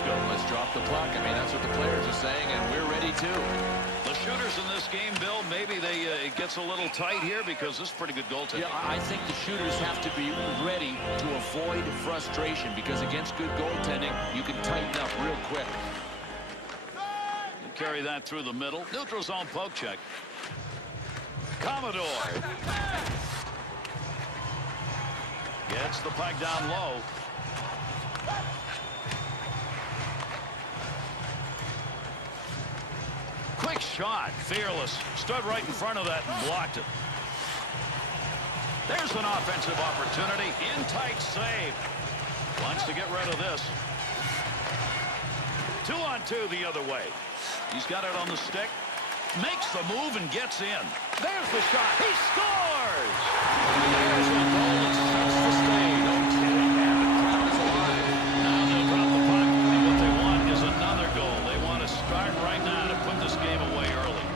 let's go. Let's drop the puck. I mean, that's what the players are saying, and we're ready too. The shooters in this game, Bill, maybe it gets a little tight here because this is pretty good goaltending. Yeah, I think the shooters have to be ready to avoid frustration because against good goaltending, you can tighten up real quick. Carry that through the middle. Neutral zone poke check. Commodore gets the puck down low. Quick shot, fearless. Stood right in front of that and blocked it. There's an offensive opportunity. In tight save. Wants to get rid of this. 2-on-2 the other way. He's got it on the stick. Makes the move and gets in. There's the shot. He scores! There's a goal that sets the stage. No kidding. And the crowd is alive. Now they'll drop the puck. And what they want is another goal. They want to start right now to put this game away early.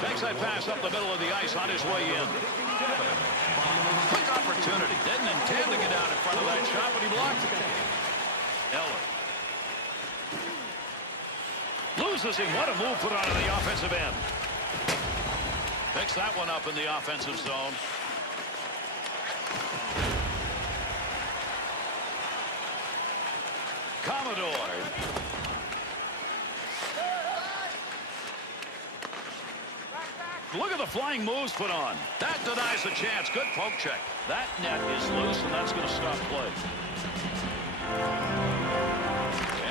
Takes that pass up the middle of the ice on his way in. Quick opportunity. Didn't intend to get out in front of that shot, but he blocked it. Eller. Loses him. What a move put on in the offensive end. Picks that one up in the offensive zone. Commodore. Look at the flying moves put on. That denies the chance. Good poke check. That net is loose, and that's going to stop play.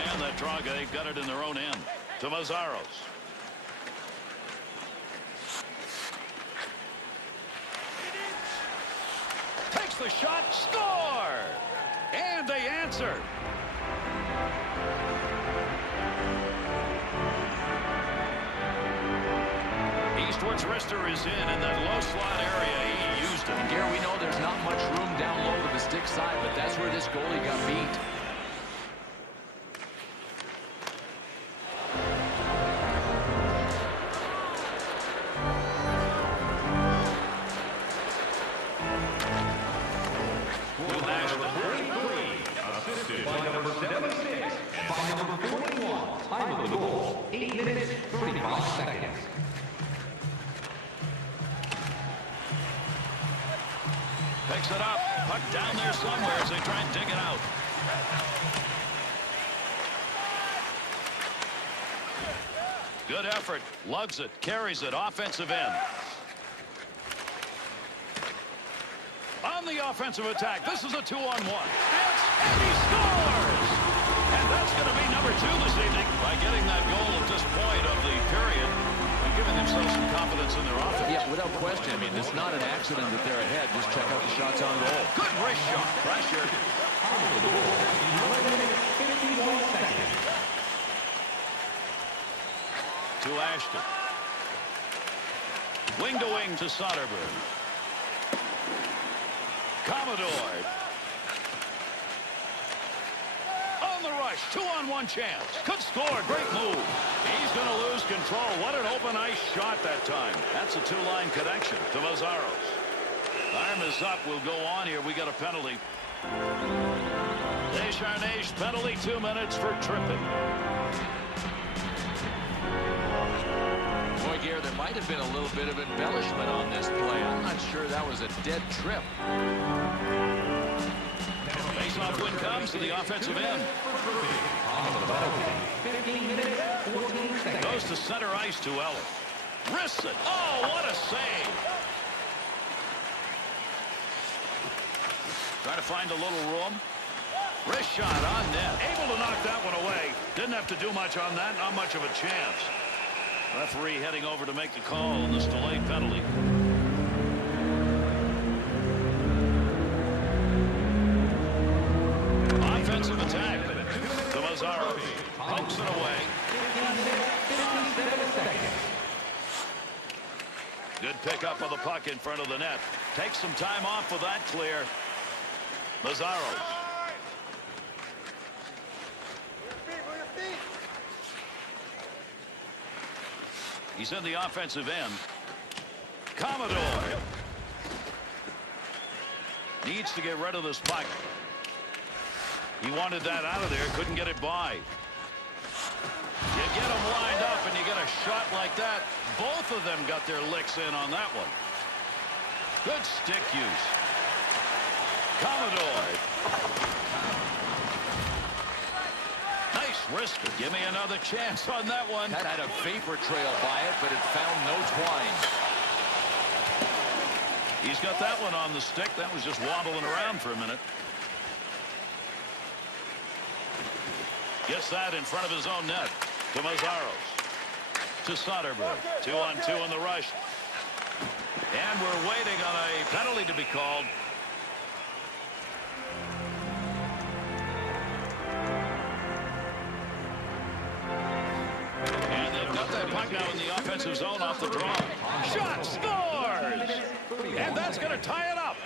And that draw, they've got it in their own end. To Mazzaros. Takes the shot, score! And they answer. Eastwood's wrister is in that low slot area. He used it. And Gary, we know there's not much room down low to the stick side, but that's where this goalie got beat. Picks it up. Puck down there somewhere as they try and dig it out. Good effort. Lugs it. Carries it. Offensive end. On the offensive attack. This is a 2-on-1. And he scores! And that's going to be number 2 this evening by getting that goal at this point of the period. Giving themselves some confidence in their offense. Yeah, without question. I mean, it's not an accident that they're ahead. Just check out the shots on goal. Good wrist shot. Pressure. To Ashton. Wing to wing to Soderberg. Commodore. On the rush. 2-on-1 chance. Could score. Great move. He's going to lose control. What an open ice shot that time. That's a 2-line connection to Mazzaros. Time is up. We'll go on here. We got a penalty. Descharnais penalty, 2 minutes for tripping. Boy, Gare, there might have been a little bit of embellishment on this play. I'm not sure that was a dead trip. Face-off win comes to the offensive end. Goes to center ice to Eller. Wrists it. Oh, what a save. Trying to find a little room. Wrist shot on net. Able to knock that one away. Didn't have to do much on that. Not much of a chance. Referee heading over to make the call on this delayed penalty. Offensive attack. To Mazzaros. Pokes it away. Good pickup of the puck in front of the net. Takes some time off with that clear. Mazzaros. He's in the offensive end. Commodore needs to get rid of this puck. He wanted that out of there, couldn't get it by. You get them lined up and you get a shot like that. Both of them got their licks in on that one. Good stick use. Commodore. Nice wrister. Give me another chance on that one. That had a vapor trail by it, but it found no twine. He's got that one on the stick. That was just wobbling around for a minute. Gets that in front of his own net. To Mazzaros. To Soderberg. 2-on-2 in the rush. And we're waiting on a penalty to be called. And they've got that puck now in the offensive zone off the draw. Shot scores! And that's going to tie it up.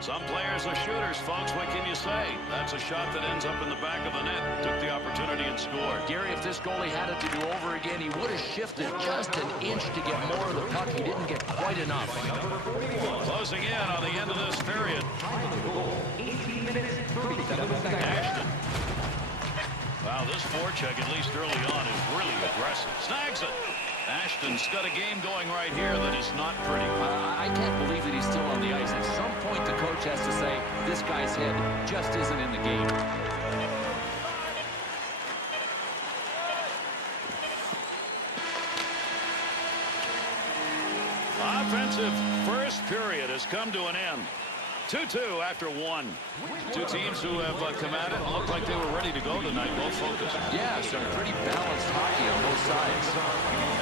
Some players are shooters, folks. What can you say? That's a shot that ends up in the back of the net. Took the opportunity and scored. Gary, if this goalie had it to do over again, he would have shifted just an inch to get more of the puck. He didn't get quite enough. Closing in on the end of this period. Ashton. Wow, this forecheck, at least early on, is really aggressive. Snags it. Ashton's got a game going right here that is not pretty. I can't believe that he's still on the ice. At some point, the coach has to say, this guy's head just isn't in the game. Offensive first period has come to an end. 2-2 after one. Two teams who have come at it and looked like they were ready to go tonight, both focused. Yeah, some pretty balanced hockey on both sides.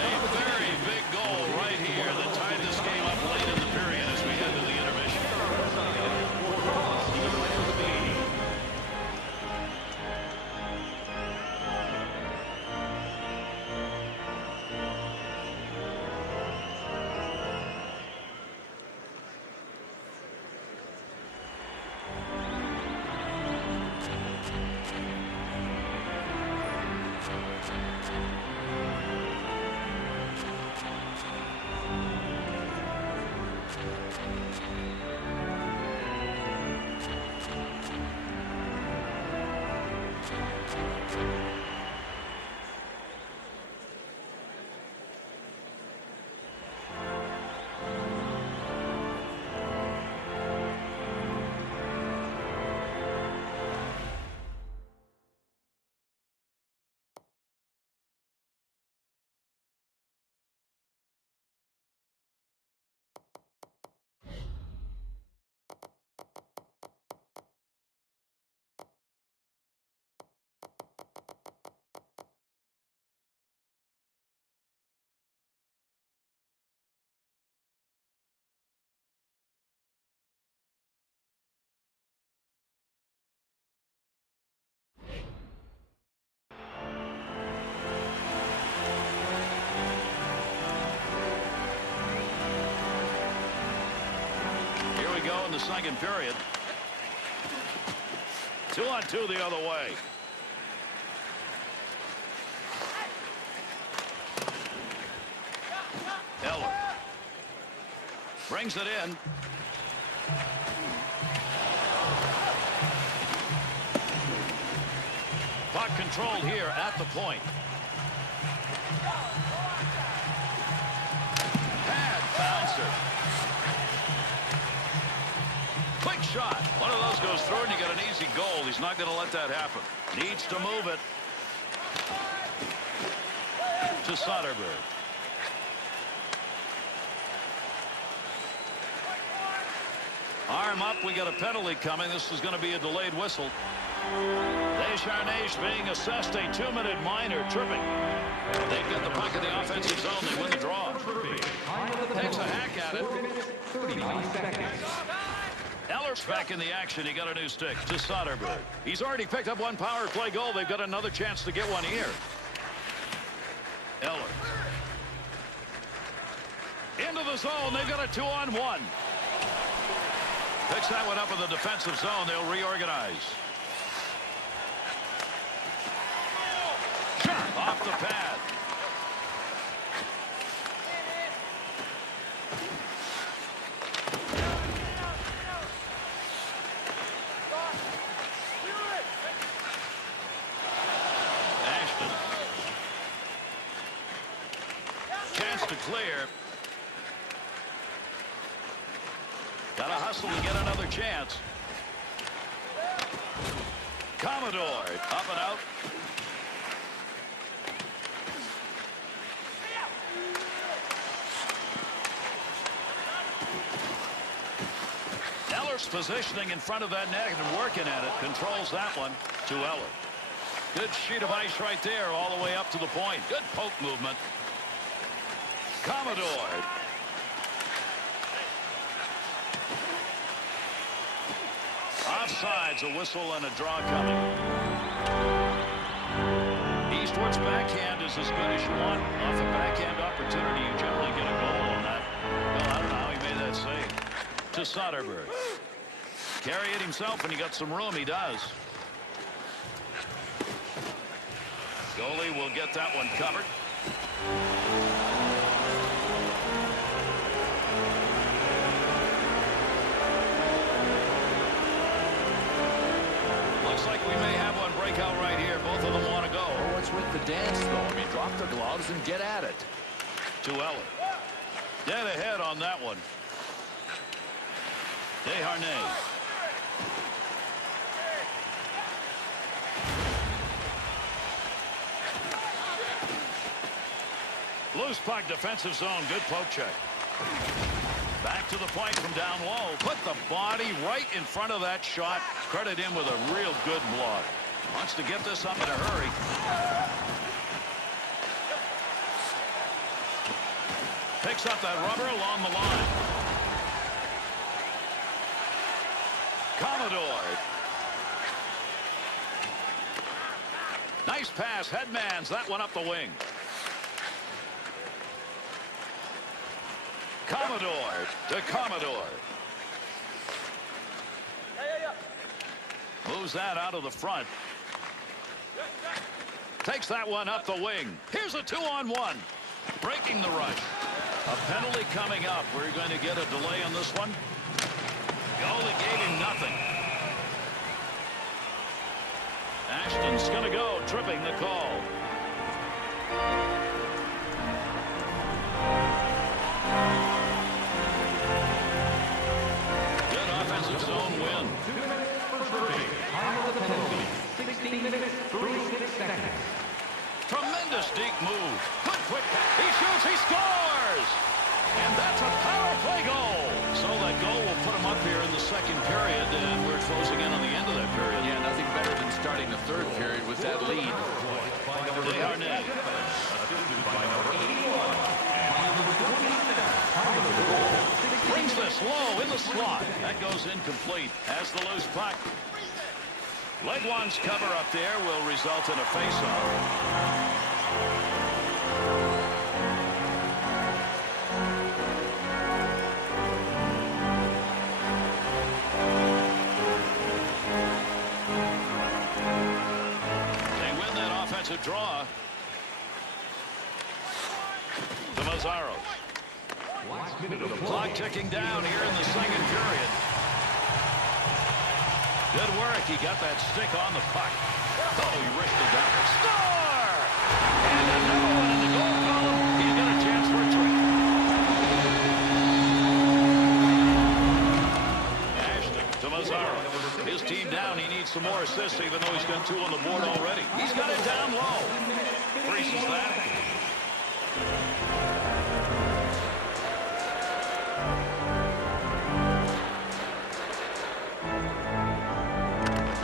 A very big goal right here that tied this game up late in the period as we head to the intermission. Go in the second period. 2-on-2 the other way. Eller brings it in. Puck controlled here at the point. Pad bouncer. Quick shot. One of those goes through and you got an easy goal. He's not going to let that happen. Needs to move it. To Soderberg. Arm up. We got a penalty coming. This is going to be a delayed whistle. Descharnage being assessed a 2-minute minor tripping. They've got the puck in the offensive zone. They win the draw. Takes a hack at it. 39 seconds. Eller's back in the action. He got a new stick to Soderberg. He's already picked up one power play goal. They've got another chance to get one here. Eller. Into the zone. They've got a 2-on-1. Picks that one up in the defensive zone. They'll reorganize. Sharp off the pad. Ashton. Chance to clear. Got to hustle to get another chance. Commodore up and out. Eller's positioning in front of that net and working at it. Controls that one to Eller. Good sheet of ice right there all the way up to the point. Good poke movement. Commodore. Offsides, a whistle and a draw coming. Eastwood's backhand is as good as you want. Off a backhand opportunity, you generally get a goal on that. Well, I don't know how he made that save. To Soderberg. Carry it himself, and he got some room. He does. Goalie will get that one covered. Looks like we may have one breakout right here. Both of them want to go. Oh, what's with the dance, though? I mean, drop the gloves and get at it. To Eller. Dead ahead on that one. Desharnais. Loose puck, defensive zone. Good poke check. Back to the point from down low. Put the body right in front of that shot. Credit him with a real good block. Wants to get this up in a hurry. Picks up that rubber along the line. Commodore. Nice pass. Headmans that one up the wing. Commodore to Commodore. Moves that out of the front. Takes that one up the wing. Here's a 2-on-1. Breaking the rush. A penalty coming up. We're going to get a delay on this one. Goalie gave him nothing. Ashton's going to go, tripping the call. Good offensive zone win. 2 minutes for tripping. Time of the penalty. 16 minutes, 36 seconds. Tremendous deep move. Good quick pass. He shoots, he scores! And that's a power play goal. So that goal will put him up here in the second period, and we're closing in on the end of that period. Yeah, nothing better than starting the third period with that lead. Desharnais. Assisted by number 81. And number 27. Time of the goal. Brings this low in the slot. That goes incomplete as the loose puck. Legwand's cover up there will result in a face-off. A draw to Mazzaro. Last minute of Clock ticking down here in the second period. Good work. He got that stick on the puck. Oh, he wristed that one. Score! And another one in the goal column. He's got a chance for a trick. Ashton to Mazzaro. His team down. He needs some more assists, even though he's got 2 on the board already. He's got it down low. Freezes that.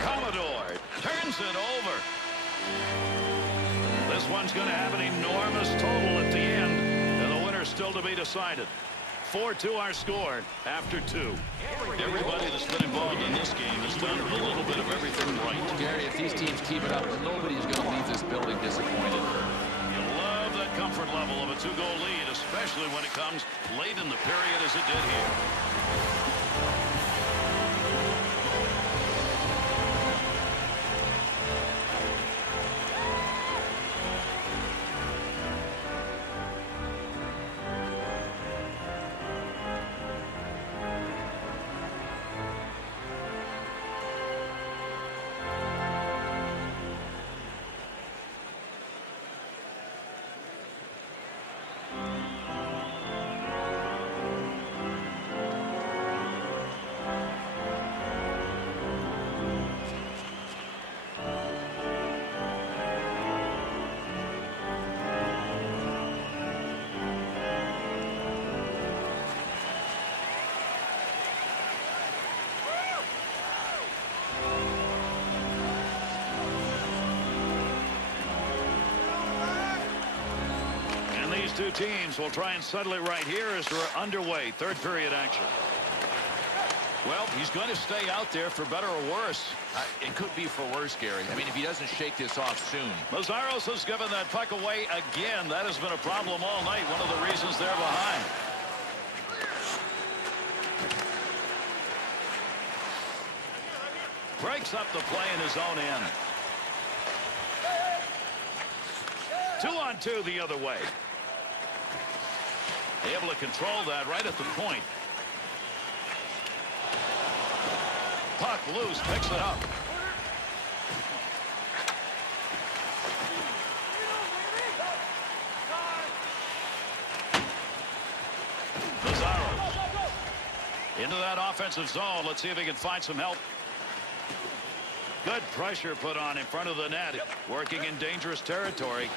Commodore turns it over. This one one's going to have an enormous total at the end, and the winner's still to be decided. 4-2 our score after 2. Everybody that's been involved in this game has done a little bit of everything right. Gary, if these teams keep it up, nobody's going to leave this building disappointed. You love that comfort level of a 2-goal lead, especially when it comes late in the period as it did here. These two teams will try and settle it right here as we're underway. Third period action. Well, he's going to stay out there for better or worse. It could be for worse, Gary. I mean, if he doesn't shake this off soon. Lazzaros has given that puck away again. That has been a problem all night. One of the reasons they're behind. Breaks up the play in his own end. 2-on-2 the other way. Able to control that right at the point. Puck loose, picks it up. Lazzaros into that offensive zone. Let's see if he can find some help. Good pressure put on in front of the net. Working in dangerous territory.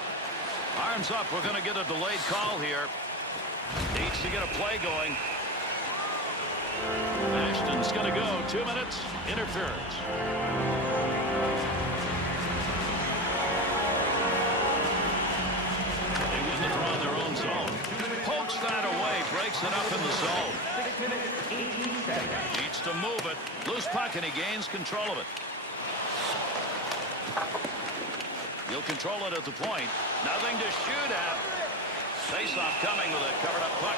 Arms up. We're going to get a delayed call here. Needs to get a play going. Ashton's going to go. 2 minutes. Interference. They win the draw in their own zone. Pokes that away. Breaks it up in the zone. 6 minutes, 18 seconds. Needs to move it. Loose puck and he gains control of it. He'll control it at the point. Nothing to shoot at. Face-off coming with a covered-up puck.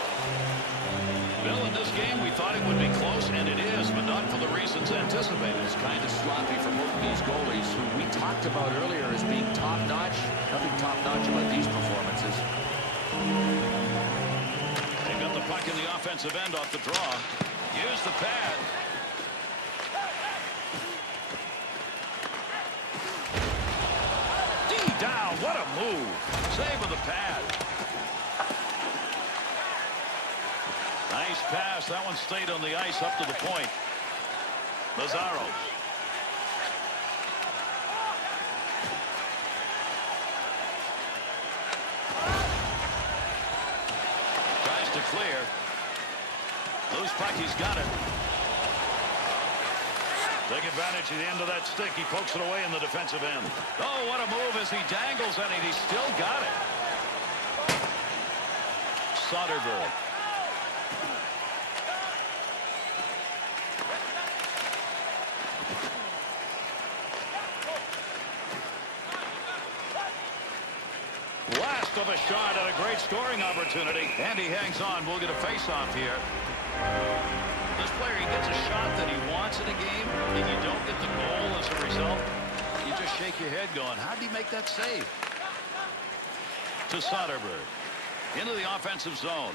Bill, in this game, we thought it would be close, and it is, but not for the reasons anticipated. It's kind of sloppy for both of these goalies, who we talked about earlier as being top-notch. Nothing top-notch about these performances. They've got the puck in the offensive end off the draw. Use the pad. Down. What a move. Save with the pad. Nice pass. That one stayed on the ice up to the point. Lazzaros. Tries to clear. Loose puck. He's got it. Take advantage of the end of that stick. He pokes it away in the defensive end. Oh, what a move as he dangles and he's still got it. Soderberg. Blast of a shot at a great scoring opportunity. And he hangs on. We'll get a face-off here. This player, he gets a shot that he wants in a game, and you don't get the goal as a result. You just shake your head going, how did he make that save? To Soderberg. Into the offensive zone.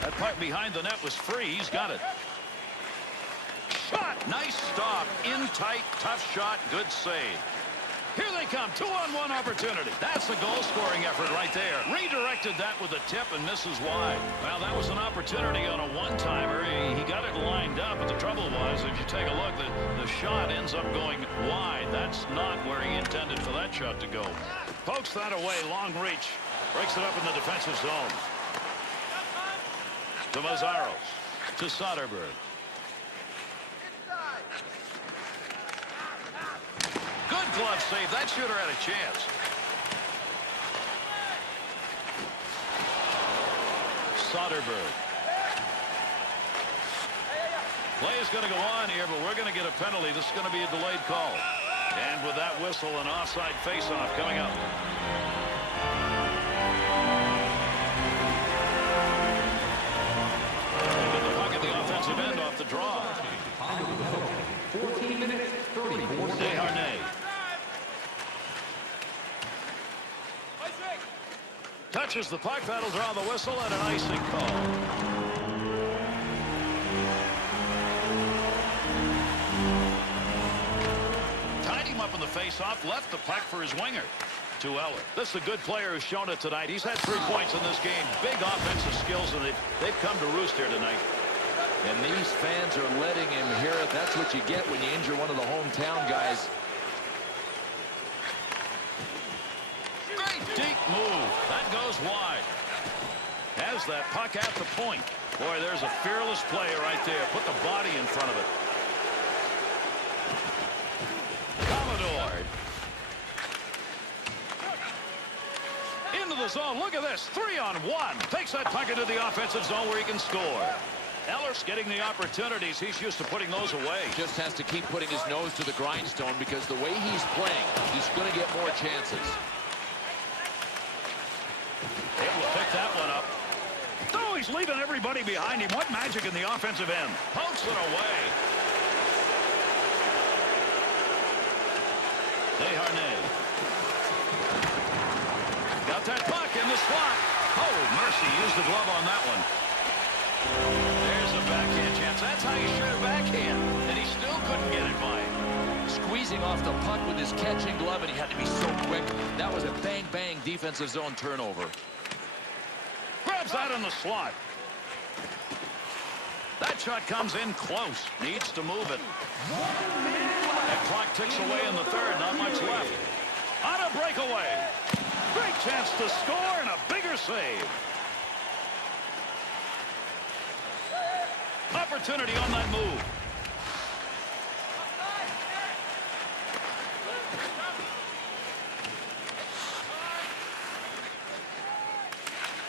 That puck behind the net was free. He's got it. Shot. Nice stop. In tight, tough shot. Good save. Here they come. 2-on-1 opportunity. That's the goal-scoring effort right there. Redirected that with a tip and misses wide. Well, that was an opportunity on a one-timer. He got it lined up, but the trouble was, if you take a look, the shot ends up going wide. That's not where he intended for that shot to go. Pokes that away. Long reach. Breaks it up in the defensive zone. To Lazzaros. To Soderberg. glove save. That shooter had a chance. Soderberg. Play is going to go on here, but we're going to get a penalty. This is going to be a delayed call. And with that whistle, an offside faceoff coming up. And with the puck at the offensive end off the draw. 14 minutes, 34 seconds. Desharnais. Touches the puck. That'll draw the whistle and an icing call. Up in the face-off, left the puck for his winger to Eller. This is a good player who's shown it tonight. He's had 3 points in this game. Big offensive skills, and they've come to roost here tonight. And these fans are letting him hear it. That's what you get when you injure one of the hometown guys. Great deep move. That goes wide. Has that puck at the point. Boy, there's a fearless player right there. Put the body in front of it. Into the zone. Look at this. 3-on-1. Takes that puck into the offensive zone where he can score. Eller's getting the opportunities. He's used to putting those away. Just has to keep putting his nose to the grindstone because the way he's playing, he's going to get more chances. Able to pick that one up. Oh, he's leaving everybody behind him. What magic in the offensive end. Pokes it away. Desharnais. Got that puck in the slot. Oh, mercy. Used the glove on that one. There's a backhand chance. That's how you shoot a backhand. And he still couldn't get it by him. Squeezing off the puck with his catching glove, and he had to be so quick. That was a bang-bang defensive zone turnover. Grabs that in the slot. That shot comes in close. Needs to move it. That clock ticks away in the third. Not much left. On a breakaway. Great chance to score and a bigger save. Opportunity on that move.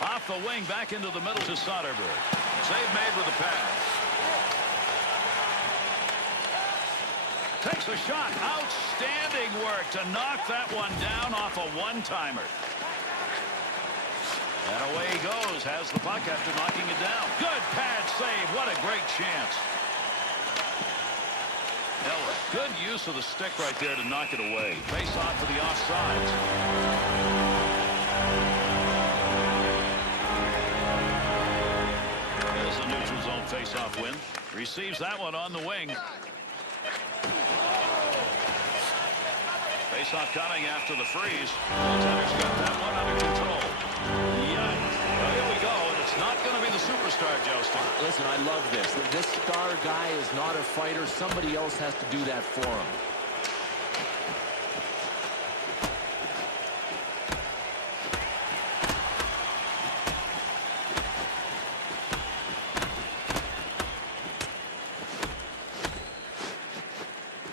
Off the wing, back into the middle to Soderberg. Save made with the pass. Takes a shot. Outstanding work to knock that one down off a one-timer. And away he goes. Has the puck after knocking it down. Good pad save. What a great chance. Eller, good use of the stick right there to knock it away. Face off to the offsides. There's a neutral zone face-off win. Receives that one on the wing. Face-off coming after the freeze. Goaltender's got that one under control. Yikes. Well, here we go, and it's not going to be the superstar jousting. Listen, I love this. This star guy is not a fighter. Somebody else has to do that for him.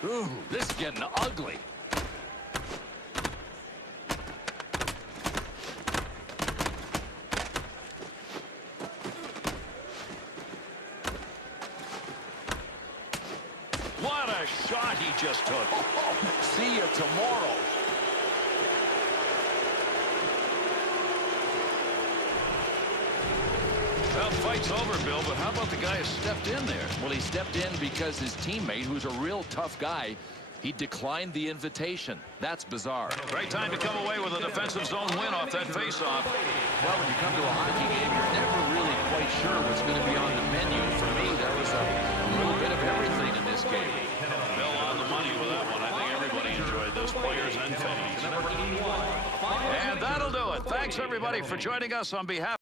Ooh, this is getting ugly. What a shot he just took. See you tomorrow. Well, fight's over, Bill, but how about the guy who stepped in there? Well, he stepped in because his teammate, who's a real tough guy, he declined the invitation. That's bizarre. Great time to come away with a defensive zone win off that faceoff. Well, when you come to a hockey game, you're never really quite sure what's going to be on the menu. For me, there was a little bit of everything in this game. Bill on the money with that one. I think everybody enjoyed this, players and fans. And that'll do it. Thanks, everybody, for joining us on behalf